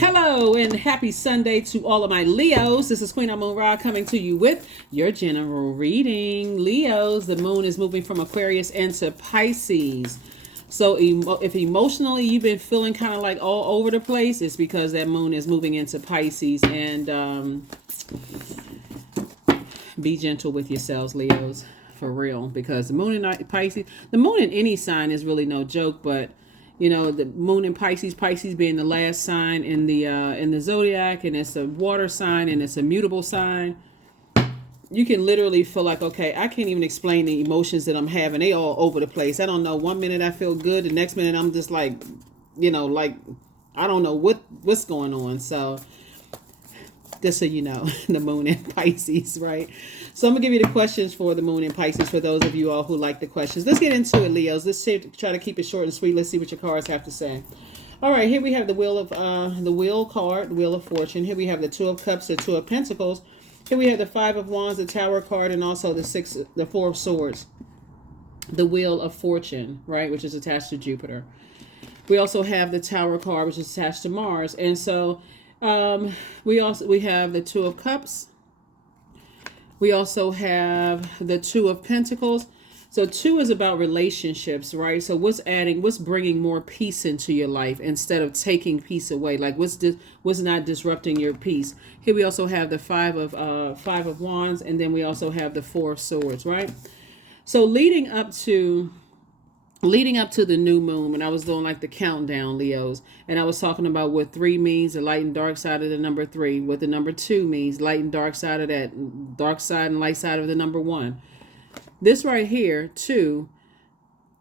Hello and happy Sunday to all of my Leos. This is Queen Amun Ra coming to you with your general reading. Leos, the moon is moving from Aquarius into Pisces. So if emotionally you've been feeling kind of like all over the place, it's because that moon is moving into Pisces. And be gentle with yourselves, Leos, for real. Because the moon in Pisces, the moon in any sign is really no joke, but the moon in Pisces, Pisces being the last sign in the Zodiac, and it's a water sign and it's a mutable sign. You can literally feel like, okay, I can't even explain the emotions that I'm having. They all over the place. I don't know. One minute I feel good. The next minute I'm just like, like I don't know what's going on. So just so you know, the moon in Pisces, right? So I'm going to give you the questions for the moon in Pisces for those of you all who like the questions. Let's get into it, Leos. Let's try to keep it short and sweet. Let's see what your cards have to say. All right, here we have the wheel card, the Wheel of Fortune. Here we have the Two of Cups, the Two of Pentacles. Here we have the Five of Wands, the Tower card, and also the Four of Swords, the Wheel of Fortune, right, which is attached to Jupiter. We also have the Tower card, which is attached to Mars. And so we have the Two of Cups. We also have the Two of Pentacles. So two is about relationships, right? So what's bringing more peace into your life instead of taking peace away? Like what's not disrupting your peace? Here we also have the Five of Wands, and then we also have the Four of Swords, right? So leading up to the new moon, when I was doing like the countdown, Leos, and I was talking about what 3 means, the light and dark side of the number 3, what the number 2 means, light and dark side of that, dark side and light side of the number 1. This right here, 2,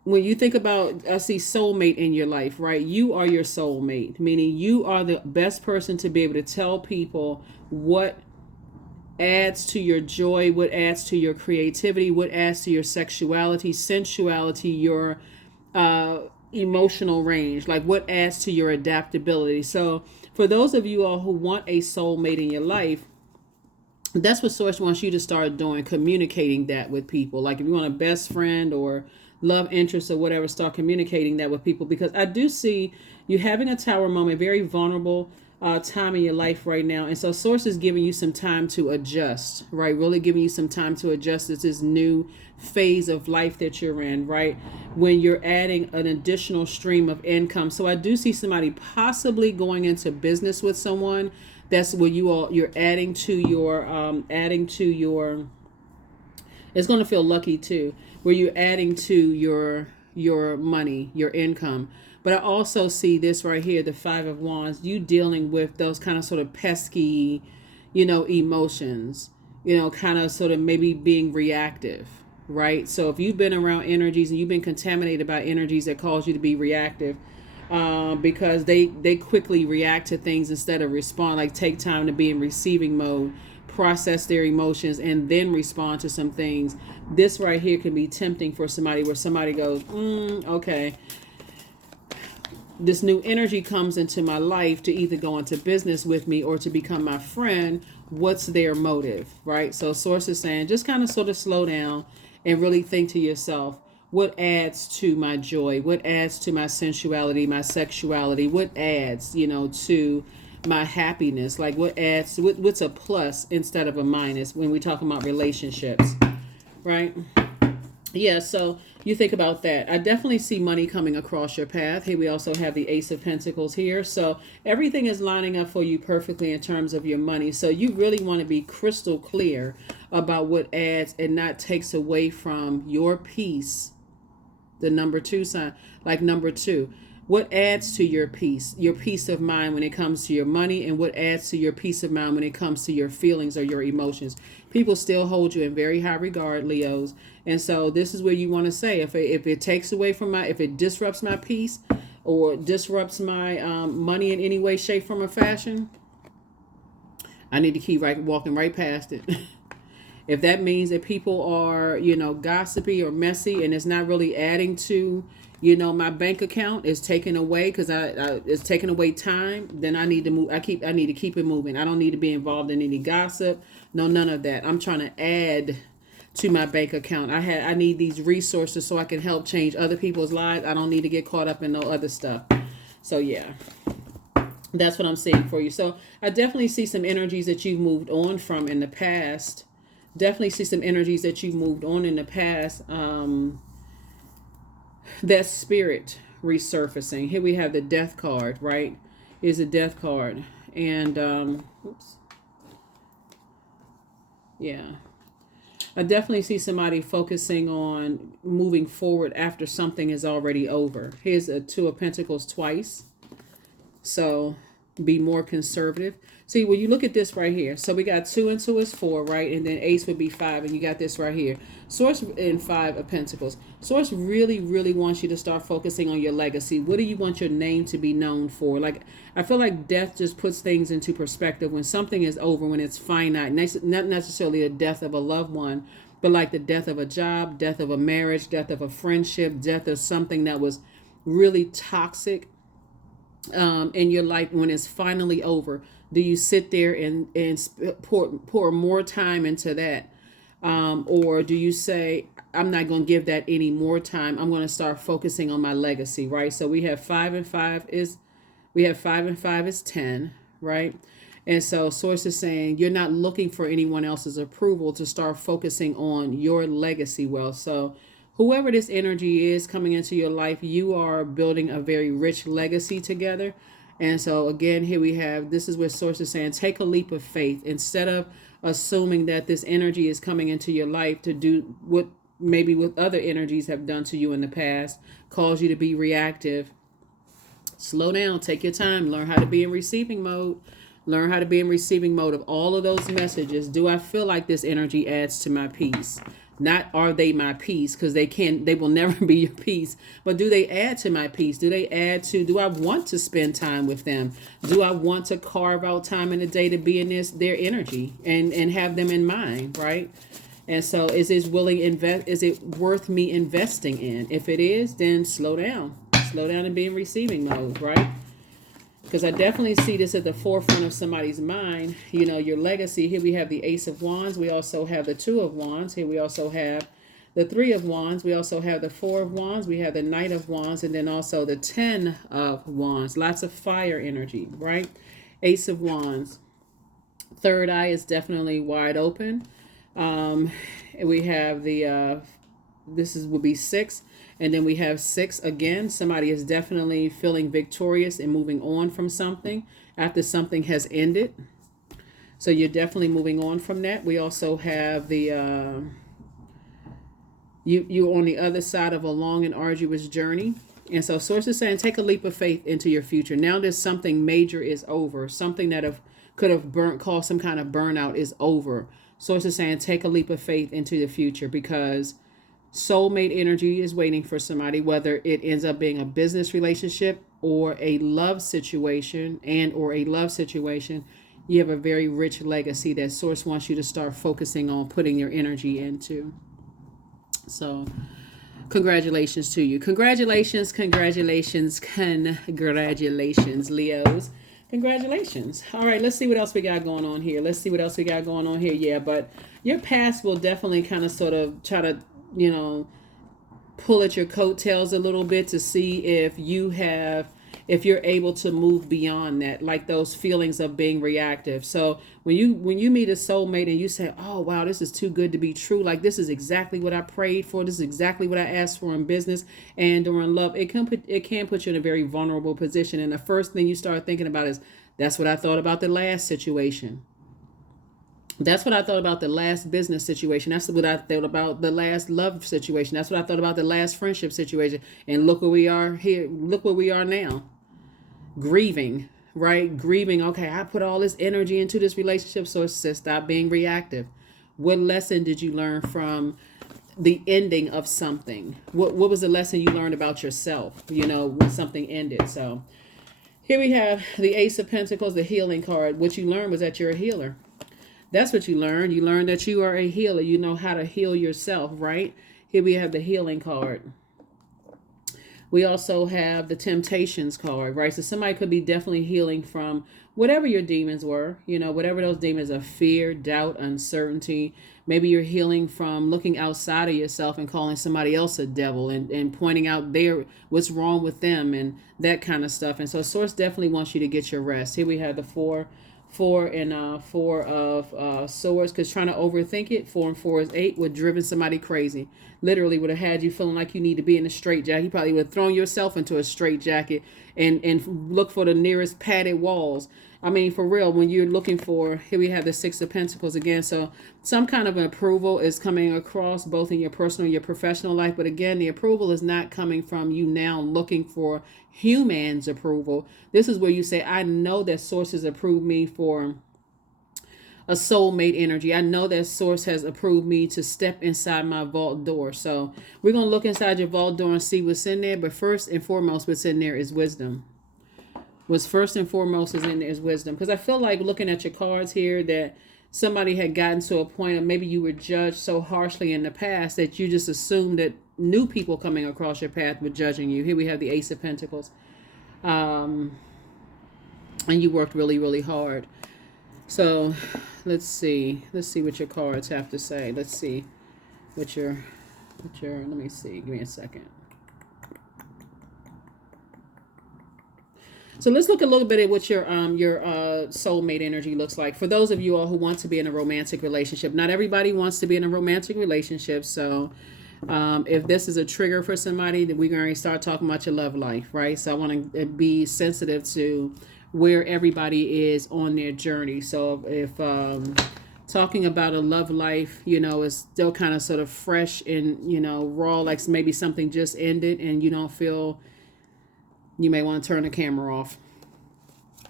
when you think about, I see soulmate in your life, right? You are your soulmate, meaning you are the best person to be able to tell people what adds to your joy, what adds to your creativity, what adds to your sexuality, sensuality, your emotional range, like what adds to your adaptability. So for those of you all who want a soulmate in your life, that's what Source wants you to start doing, communicating that with people. Like if you want a best friend or love interest or whatever, start communicating that with people, because I do see you having a tower moment, very vulnerable time in your life right now. And so Source is giving you some time to adjust, right? Really giving you some time to adjust to this new phase of life that you're in, right? When you're adding an additional stream of income. So I do see somebody possibly going into business with someone. That's where you're adding to your, it's going to feel lucky too, where you're adding to your money, your income. But I also see this right here, the Five of Wands, you dealing with those kind of sort of pesky, emotions, kind of sort of maybe being reactive, right? So if you've been around energies and you've been contaminated by energies that cause you to be reactive, because they quickly react to things instead of respond, like take time to be in receiving mode, process their emotions, and then respond to some things. This right here can be tempting for somebody, where somebody goes, okay, this new energy comes into my life to either go into business with me or to become my friend. What's their motive, right? So Source is saying, just kind of sort of slow down and really think to yourself, what adds to my joy? What adds to my sensuality, my sexuality? What adds, to my happiness? Like what's a plus instead of a minus when we talk about relationships, right? Yeah, so you think about that. I definitely see money coming across your path. Here we also have the Ace of Pentacles here. So everything is lining up for you perfectly in terms of your money. So you really want to be crystal clear about what adds and not takes away from your peace. The number 2 sign, like number 2. What adds to your peace of mind when it comes to your money, and what adds to your peace of mind when it comes to your feelings or your emotions? People still hold you in very high regard, Leos. And so this is where you want to say, if it takes away from if it disrupts my peace or disrupts my money in any way, shape, form, or fashion, I need to keep walking right past it. If that means that people are, gossipy or messy and it's not really adding to, my bank account is taken away because it's taking away time, then I need to move. I need to keep it moving. I don't need to be involved in any gossip. No, none of that. I'm trying to add to my bank account. I need these resources so I can help change other people's lives. I don't need to get caught up in no other stuff. So yeah. That's what I'm seeing for you. So I definitely see some energies that you've moved on from in the past. Definitely see some energies that you've moved on in the past. That spirit resurfacing. Here we have the death card, right? Is a death card. And oops. Yeah. I definitely see somebody focusing on moving forward after something is already over. Here's a Two of Pentacles twice. So be more conservative. See, when you look at this right here, so we got 2 and 2 is 4, right? And then ace would be 5, and you got this right here. Source in 5 of Pentacles. Source really, really wants you to start focusing on your legacy. What do you want your name to be known for? Like, I feel like death just puts things into perspective. When something is over, when it's finite, not necessarily the death of a loved one, but like the death of a job, death of a marriage, death of a friendship, death of something that was really toxic in your life. When it's finally over, do you sit there and pour more time into that, or do you say, I'm not going to give that any more time, I'm going to start focusing on my legacy, right? So we have 5 and 5 is 10, right? And so source is saying you're not looking for anyone else's approval to start focusing on your legacy wealth. So whoever this energy is coming into your life, you are building a very rich legacy together. And so again, here we have, this is where source is saying, take a leap of faith. Instead of assuming that this energy is coming into your life to do what maybe what other energies have done to you in the past, cause you to be reactive. Slow down, take your time, learn how to be in receiving mode. Learn how to be in receiving mode of all of those messages. Do I feel like this energy adds to my peace? Not are they my peace, because they will never be your peace, but do they add to my peace? Do I want to spend time with them? Do I want to carve out time in the day to be in their energy and have them in mind, right? And so is it worth me investing in? If it is, then slow down and be in receiving mode, right? Because I definitely see this at the forefront of somebody's mind. You know, your legacy. Here we have the Ace of Wands. We also have the 2 of Wands. Here we also have the 3 of Wands. We also have the 4 of Wands. We have the Knight of Wands. And then also the 10 of Wands. Lots of fire energy, right? Ace of Wands. Third eye is definitely wide open. We have the, will be 6. And then we have 6 again. Somebody is definitely feeling victorious and moving on from something after something has ended. So you're definitely moving on from that. We also have the you're on the other side of a long and arduous journey. And so source is saying, take a leap of faith into your future. Now there's something major is over. Something that could have caused some kind of burnout is over. Source is saying, take a leap of faith into the future, because soulmate energy is waiting for somebody, whether it ends up being a business relationship or a love situation You have a very rich legacy that source wants you to start focusing on putting your energy into. So congratulations to you. Congratulations, Leos. Congratulations. All right, let's see what else we got going on here. Yeah, but your past will definitely kind of sort of try to, pull at your coattails a little bit to see if you're able to move beyond that, like those feelings of being reactive. So when you meet a soulmate and you say, oh wow, this is too good to be true, like this is exactly what I prayed for, this is exactly what I asked for in business and or in love, it can put you in a very vulnerable position. And the first thing you start thinking about is, that's what I thought about the last situation. That's what I thought about the last business situation. That's what I thought about the last love situation. That's what I thought about the last friendship situation. And look where we are here. Look where we are now. Grieving, right? Grieving. Okay, I put all this energy into this relationship, so it says stop being reactive. What lesson did you learn from the ending of something? What was the lesson you learned about yourself, when something ended? So here we have the Ace of Pentacles, the healing card. What you learned was that you're a healer. That's what you learned. You learned that you are a healer. You know how to heal yourself, right? Here we have the healing card. We also have the Temptations card, right? So somebody could be definitely healing from whatever your demons were, whatever those demons of fear, doubt, uncertainty. Maybe you're healing from looking outside of yourself and calling somebody else a devil, and pointing out what's wrong with them and that kind of stuff. And so Source definitely wants you to get your rest. Here we have the four of swords, because trying to overthink it. 4 and 4 is 8, would driven somebody crazy. Literally would have had you feeling like you need to be in a straight jacket. You probably would have thrown yourself into a straight jacket and look for the nearest padded walls. I mean, for real, when you're looking for, here we have the 6 of Pentacles again. So some kind of an approval is coming across both in your personal and your professional life. But again, the approval is not coming from you now looking for humans' approval. This is where you say, I know that sources approve me for a soulmate energy. I know that Source has approved me to step inside my vault door. So we're going to look inside your vault door and see what's in there. But first and foremost, what's in there is wisdom. What's first and foremost is in there is wisdom. Because I feel like looking at your cards here that somebody had gotten to a point of maybe you were judged so harshly in the past that you just assumed that new people coming across your path were judging you. Here we have the Ace of Pentacles. And you worked really, really hard. So let's see what your cards have to say. Let's see what your let me see. Give me a second. So let's look a little bit at what your soulmate energy looks like. For those of you all who want to be in a romantic relationship, not everybody wants to be in a romantic relationship. So if this is a trigger for somebody, then we're going to start talking about your love life, right? So I want to be sensitive to where everybody is on their journey. So if talking about a love life, is still kind of sort of fresh and, raw, like maybe something just ended and you don't feel, you may want to turn the camera off,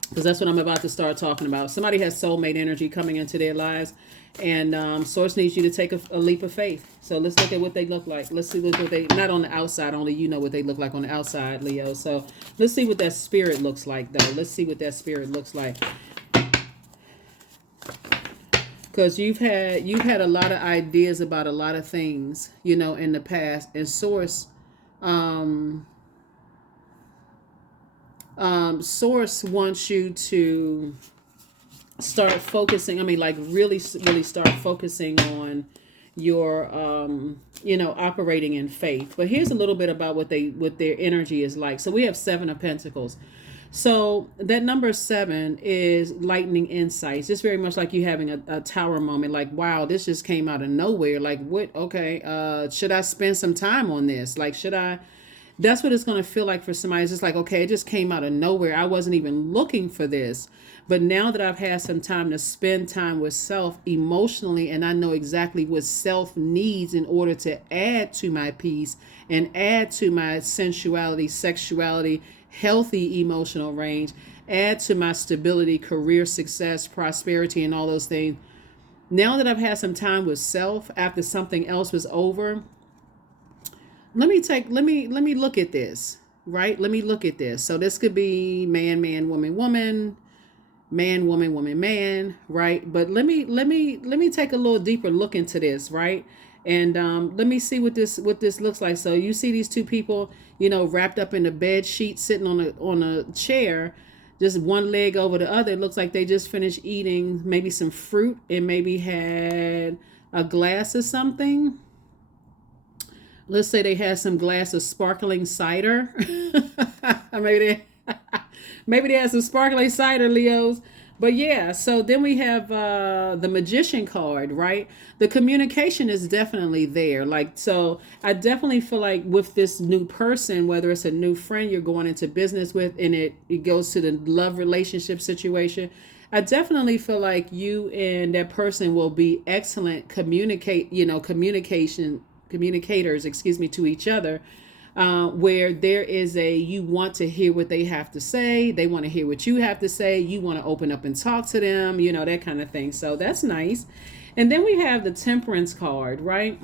because that's what I'm about to start talking about. Somebody has soulmate energy coming into their lives, and Source needs you to take a leap of faith. So let's look at what they look like. Let's see what they, not on the outside, only you know what they look like on the outside, Leo. So let's see what that spirit looks like, though. Let's see what that spirit looks like. Because you've had a lot of ideas about a lot of things, in the past, and Source, Source wants you to start focusing. Really start focusing on your, operating in faith. But here's a little bit about what their energy is like. So we have 7 of Pentacles. So that number 7 is lightning insights. It's very much like you having a tower moment. Like, wow, this just came out of nowhere. Like, what? Okay, should I spend some time on this? Like, should I? That's what it's going to feel like for somebody. It's just like, okay, it just came out of nowhere. I wasn't even looking for this. But now that I've had some time to spend time with self emotionally, and I know exactly what self needs in order to add to my peace and add to my sensuality, sexuality, healthy emotional range, add to my stability, career success, prosperity, and all those things. Now that I've had some time with self after something else was over, let me look at this, right? Let me look at this. So this could be man, woman, woman, man, woman, man, right? But let me take a little deeper look into this, right? And let me see what this looks like. So you see these two people, wrapped up in a bed sheet, sitting on a chair, just one leg over the other. It looks like they just finished eating maybe some fruit and maybe had a glass of something. Let's say they had some glass of sparkling cider. maybe they had some sparkling cider, Leos. But yeah, so then we have the Magician card, right? The communication is definitely there. So I definitely feel like with this new person, whether it's a new friend you're going into business with, and it goes to the love relationship situation, I definitely feel like you and that person will be excellent communicators, to each other, where there is you want to hear what they have to say. They want to hear what you have to say. You want to open up and talk to them, that kind of thing. So that's nice. And then we have the Temperance card, right?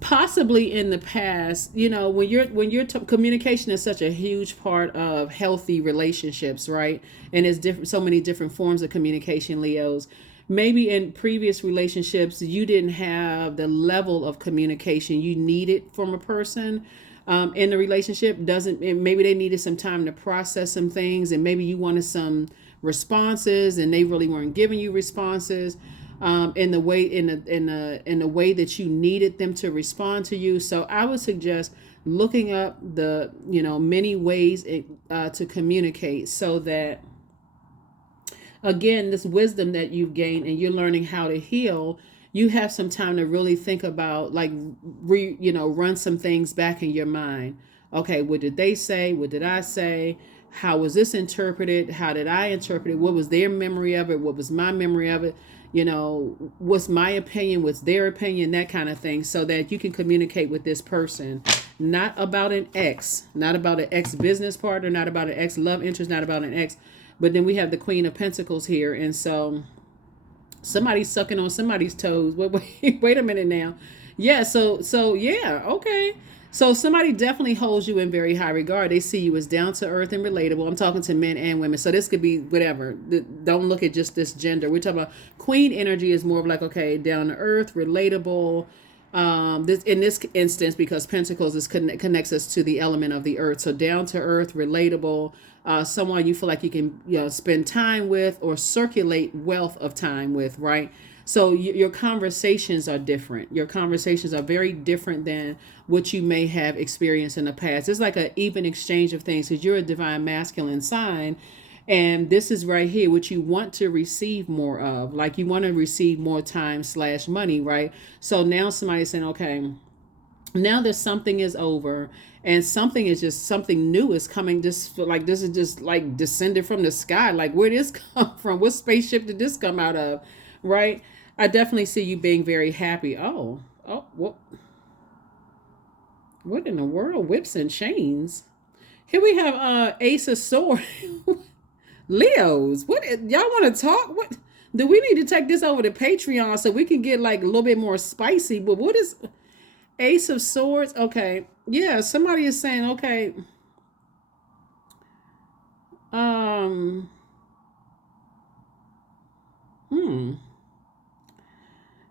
Possibly in the past, when communication is such a huge part of healthy relationships, right? And it's so many different forms of communication, Leos. Maybe in previous relationships, you didn't have the level of communication you needed from a person. in the relationship doesn't, and maybe they needed some time to process some things, and maybe you wanted some responses and they really weren't giving you responses in the way in the way that you needed them to respond to you. So I would suggest looking up the many ways to communicate, so that again, this wisdom that you've gained and you're learning how to heal, you have some time to really think about, like, run some things back in your mind. Okay, what did they say? What did I say? How was this interpreted? How did I interpret it? What was their memory of it? What was my memory of it? What's my opinion? What's their opinion? That kind of thing, so that you can communicate with this person, not about an ex, not about an ex business partner, not about an ex love interest, not about an ex. But then we have the Queen of Pentacles here. And so somebody's sucking on somebody's toes. Wait a minute now. Yeah. So yeah. Okay. So somebody definitely holds you in very high regard. They see you as down to earth and relatable. I'm talking to men and women. So this could be whatever. Don't look at just this gender. We're talking about Queen energy is more of like, okay, down to earth, relatable. This in this instance, because Pentacles connects us to the element of the earth. So down to earth, relatable, someone you feel like you can spend time with or circulate wealth of time with, right? So your conversations are different. Your conversations are very different than what you may have experienced in the past. It's like an even exchange of things, because you're a divine masculine sign. And this is right here what you want to receive more of. Like, you want to receive more time / money, right? So now somebody's saying, okay, now that something is over and something is just, something new is coming, just like this is just like descended from the sky. Like, where did this come from? What spaceship did this come out of? Right? I definitely see you being very happy. What in the world? Whips and chains. Here we have Ace of Swords. Leos, what y'all want to talk? What do we need to take this over to Patreon so we can get like a little bit more spicy? But what is Ace of Swords? Okay, yeah, somebody is saying, okay, um,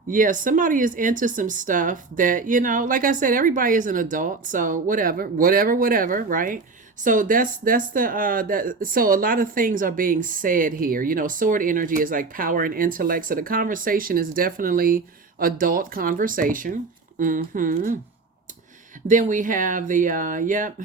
yeah, somebody is into some stuff that, like I said, everybody is an adult, so whatever, right? So that's that. So a lot of things are being said here. Sword energy is like power and intellect. So the conversation is definitely adult conversation. Then we have the yep.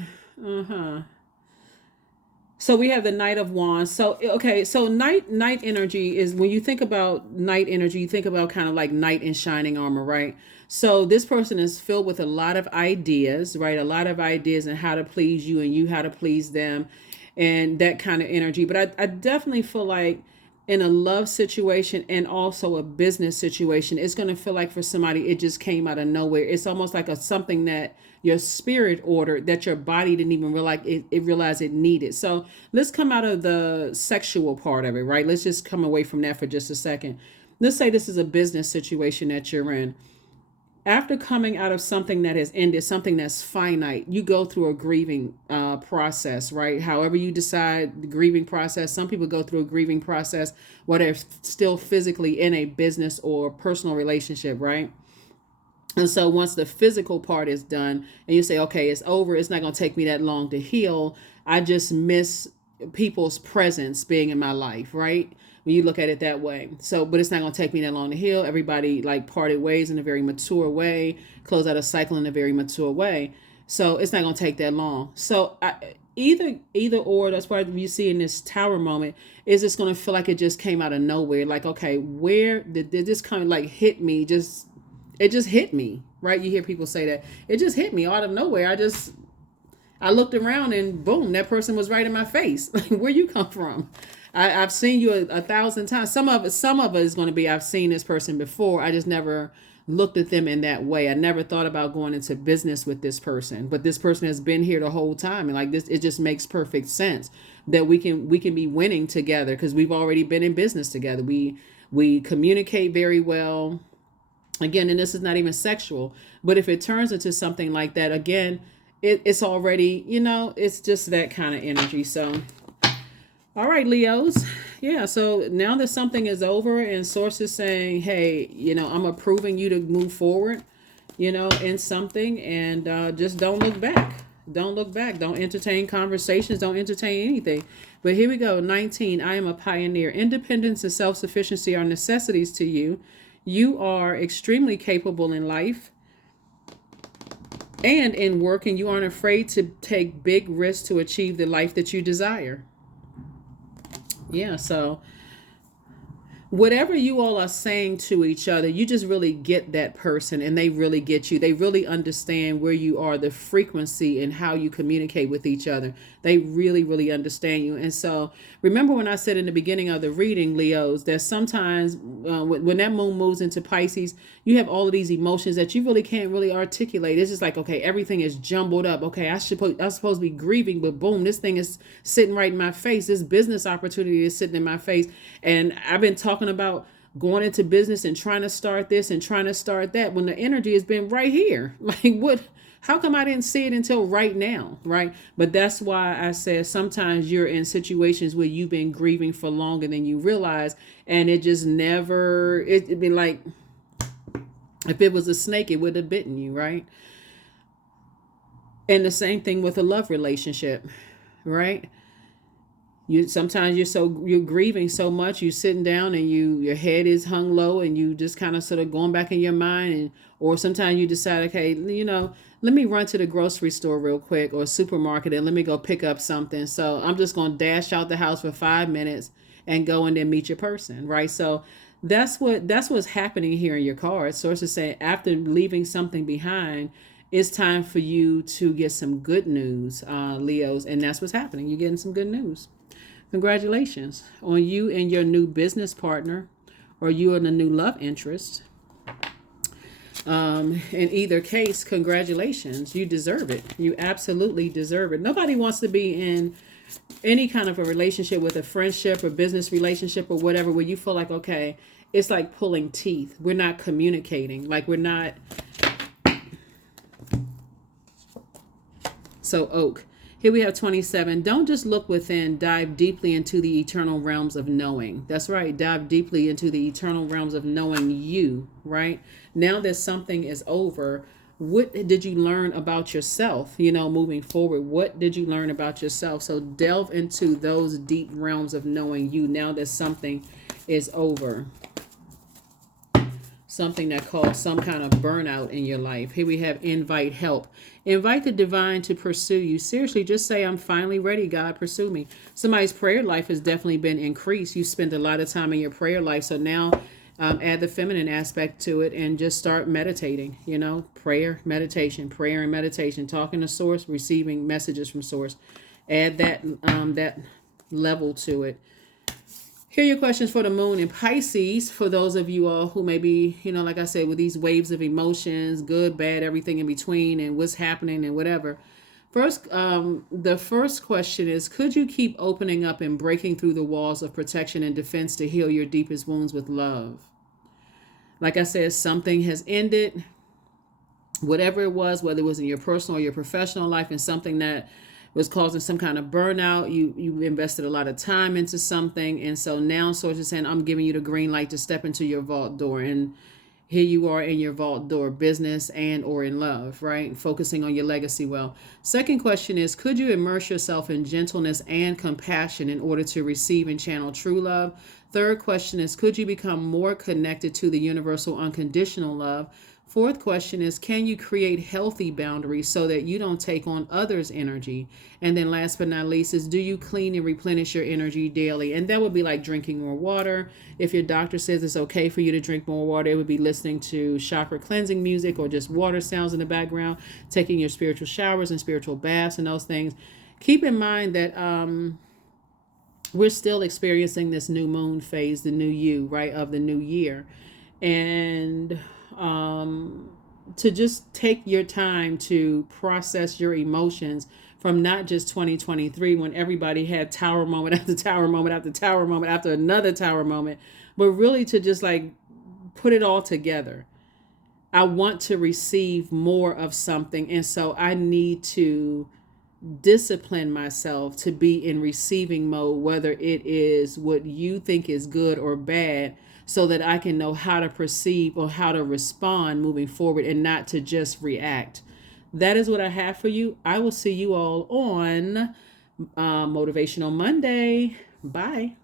So we have the Knight of Wands. So okay, so night energy is, when you think about night energy, you think about kind of like knight in shining armor, right? So this person is filled with a lot of ideas, right? A lot of ideas on how to please you and you how to please them, and that kind of energy. But I definitely feel like in a love situation and also a business situation, it's going to feel like for somebody it just came out of nowhere. It's almost like something that your spirit ordered that your body didn't even realize it realized it needed. So let's come out of the sexual part of it, right? Let's just come away from that for just a second. Let's say this is a business situation that you're in. After coming out of something that has ended, something that's finite, you go through a grieving process, right? However you decide the grieving process. Some people go through a grieving process while they're still physically in a business or personal relationship, right? And so once the physical part is done and you say, okay, it's over, it's not going to take me that long to heal. I just miss people's presence being in my life, right? When you look at it that way. So, but it's not going to take me that long to heal. Everybody like parted ways in a very mature way, close out a cycle in a very mature way. So it's not going to take that long. So either or, that's why you see in this tower moment, is it's going to feel like it just came out of nowhere. Like, okay, where did this kind of like hit me? It just hit me, right? You hear people say that. It just hit me out of nowhere. I looked around and boom, that person was right in my face. Like, where you come from? I've seen you a thousand times. Some of it is going to be, I've seen this person before. I just never looked at them in that way. I never thought about going into business with this person, but this person has been here the whole time. And like this, it just makes perfect sense that we can be winning together because we've already been in business together. We communicate very well. Again, and this is not even sexual, but if it turns into something like that, again, it's already, it's just that kind of energy. So, all right, Leos. Yeah. So now that something is over and source is saying, hey, I'm approving you to move forward. in something, and just don't look back. Don't look back. Don't entertain conversations. Don't entertain anything. But here we go. 19. I am a pioneer. Independence and self sufficiency are necessities to you. You are extremely capable in life and in work, and you aren't afraid to take big risks to achieve the life that you desire. Yeah, so whatever you all are saying to each other, you just really get that person and they really get you. They really understand where you are, the frequency and how you communicate with each other. They really, really understand you. And so remember when I said in the beginning of the reading, Leos, that sometimes when that moon moves into Pisces, you have all of these emotions that you really can't really articulate. It's just like, okay, everything is jumbled up. Okay, I'm supposed to be grieving, but boom, this thing is sitting right in my face. This business opportunity is sitting in my face. And I've been talking about going into business and trying to start this and trying to start that when the energy has been right here. Like, what? How come I didn't see it until right now, right? But that's why I said sometimes you're in situations where you've been grieving for longer than you realize, and it just never, it'd be like, if it was a snake, it would have bitten you, right? And the same thing with a love relationship, right? You sometimes you're grieving so much, you sitting down and your head is hung low and you just kind of sort of going back in your mind, and or sometimes you decide, okay, let me run to the grocery store real quick or supermarket and let me go pick up something. So I'm just going to dash out the house for 5 minutes and go and then meet your person, right? So that's what's happening here in your cards. Source is saying after leaving something behind, it's time for you to get some good news, Leos, and that's what's happening. You're getting some good news. Congratulations on you and your new business partner, or you and a new love interest. In either case, congratulations. You deserve it. You absolutely deserve it. Nobody wants to be in any kind of a relationship, with a friendship or business relationship or whatever, where you feel like, okay, it's like pulling teeth. We're not communicating. Like, we're not. So, Oak. Here we have 27. Don't just look within, dive deeply into the eternal realms of knowing. That's right. Dive deeply into the eternal realms of knowing you, right? Now that something is over, what did you learn about yourself, moving forward? What did you learn about yourself? So delve into those deep realms of knowing you now that something is over. Something that caused some kind of burnout in your life. Here we have invite help. Invite the divine to pursue you. Seriously, just say, I'm finally ready. God, pursue me. Somebody's prayer life has definitely been increased. You spend a lot of time in your prayer life. So now add the feminine aspect to it and just start meditating. Prayer, meditation, prayer and meditation, talking to source, receiving messages from source. Add that level to it. Here are your questions for the moon in Pisces. For those of you all who may be, like I said, with these waves of emotions, good, bad, everything in between, and what's happening and whatever. First, the first question is, could you keep opening up and breaking through the walls of protection and defense to heal your deepest wounds with love? Like I said, something has ended, whatever it was, whether it was in your personal or your professional life, and something that was causing some kind of burnout. You invested a lot of time into something, and so now source is saying, I'm giving you the green light to step into your vault door. And here you are in your vault door, business and or in love, right? Focusing on your legacy well. Second question is, could you immerse yourself in gentleness and compassion in order to receive and channel true love? Third question is, could you become more connected to the universal unconditional love? Fourth question is, can you create healthy boundaries so that you don't take on others' energy? And then last but not least is, do you clean and replenish your energy daily? And that would be like drinking more water. If your doctor says it's okay for you to drink more water, it would be listening to chakra cleansing music or just water sounds in the background, taking your spiritual showers and spiritual baths and those things. Keep in mind that we're still experiencing this new moon phase, the new you, right, of the new year. And to just take your time to process your emotions from not just 2023 when everybody had tower moment after tower moment after tower moment after another tower moment, but really to just like put it all together. I want to receive more of something, and so I need to discipline myself to be in receiving mode, whether it is what you think is good or bad, so that I can know how to perceive or how to respond moving forward and not to just react. That is what I have for you. I will see you all on Motivational Monday. Bye.